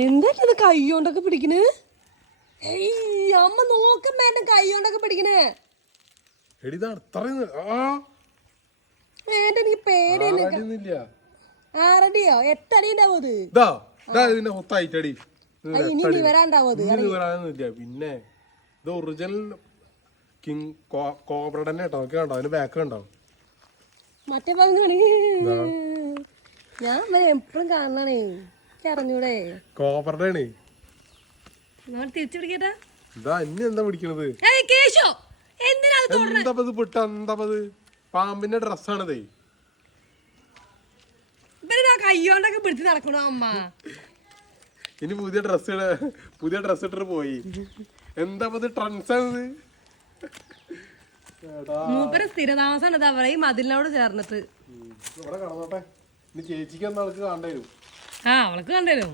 എന്തൊക്കെയത് കൈകൊണ്ടൊക്കെ പിടിക്കണ്? അമ്മ നോക്കും വേണ്ട കൈകൊണ്ടൊക്കെ പിടിക്കണേ. എനിക്ക് പേടിയൊന്നുമില്ല. 6 അടിയോ 8 അടി ഉണ്ടാവും അത്. ഇനി വരാണ്ടാവും അത്. പിന്നെ ഇത് ഒറിജിനൽ കിങ് കോബ്ര തന്നെ കേട്ടോ. നോക്കി കണ്ടോ, അതിന് ബാക്ക് കണ്ടോ? മറ്റേ പറഞ്ഞു ഞാൻ എപ്പോഴും കാണണേ. അറിഞ്ഞൂടെ കോബ്രയുടെ ആണ്. തിരിച്ചു പിടിക്കട്ടെ. ഇതാ ഇനി എന്താ പിടിക്കണത്? എന്താ പാമ്പിന്റെ ഡ്രസ്സാണിതേ. കയ്യോണ്ടൊക്കെ പിടിച്ച് നടക്കണോ അമ്മ? ഇനി പുതിയ ഡ്രസ് ഇട്ടിട്ട് പോയി. എന്താ ട്രൻസാണിത്? മൂപ്പര് സ്ഥിരതാമസം ഈ മതിലിനോട് ചേർന്നിട്ട്. ഇവിടെ കടന്നോട്ടെ. ഇനി ചേച്ചിക്ക് എന്നാൾക്ക് കണ്ടു. അവൾക്ക് കണ്ടു.